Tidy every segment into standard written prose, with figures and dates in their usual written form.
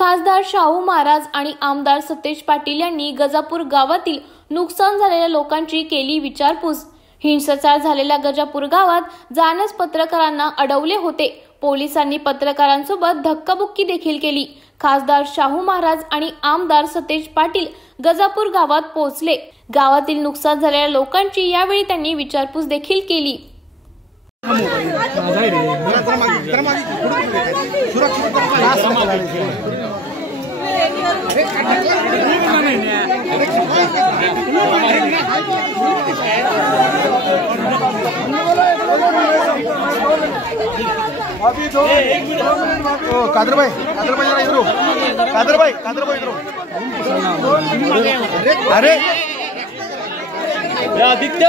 खासदार शाहू महाराज आणि आमदार सतेज पाटील यांनी गजापूर गावातील नुकसान झालेल्या लोकांची केली विचारपूस। हिंसाचार झालेल्या गजापूर गावात जाण्यास पत्रकारांना अडवले होते। पोलिसांनी पत्रकारांसोबत धक्काबुक्की देखील केली। खासदार शाहू महाराज आणि आमदार सतेज पाटील गजापूर गावात पोहोचले। गावातील नुकसान झालेल्या लोकांची यावेळी त्यांनी विचारपूस देखील केली। कादर भाई जरा इधर कादर भाई इधर। अरे आदित्य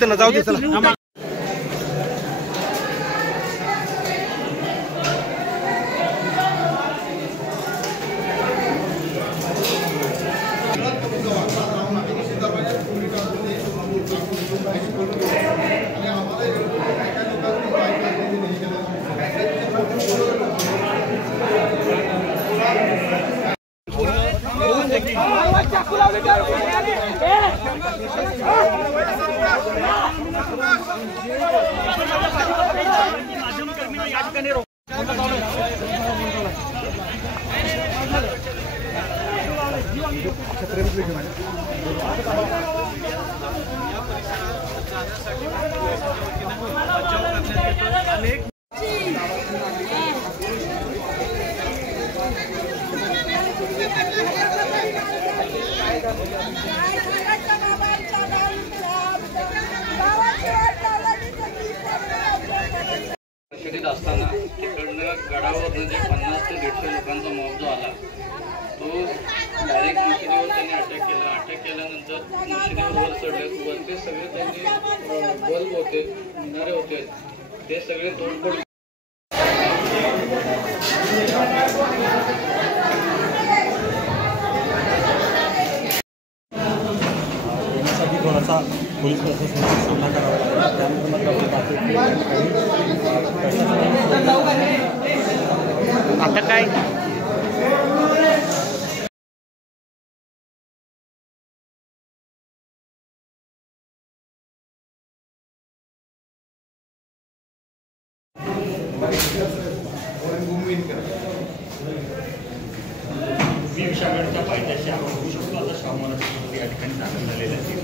चला जाऊ दे चला। असताना तिकडनं गडावर म्हणजे 50 ते 150 लोकांचा मॉब जो आला तो डायरेक्ट मशिदीवर त्यांनी अटॅक केला। अटॅक केल्यानंतर मशिदीवर वर चढले। वरते सगळे त्यांनी बल्ब होते, मिनारे होते, ते सगळे तोडफोड थोडासा पोलीस प्रशासनाचा सामना करावा लागला। आता काय विशागडच्या पायथ्याशी आपण होऊ शकतो। आता शाहू महाराज या ठिकाणी दाखल झालेले आहेत।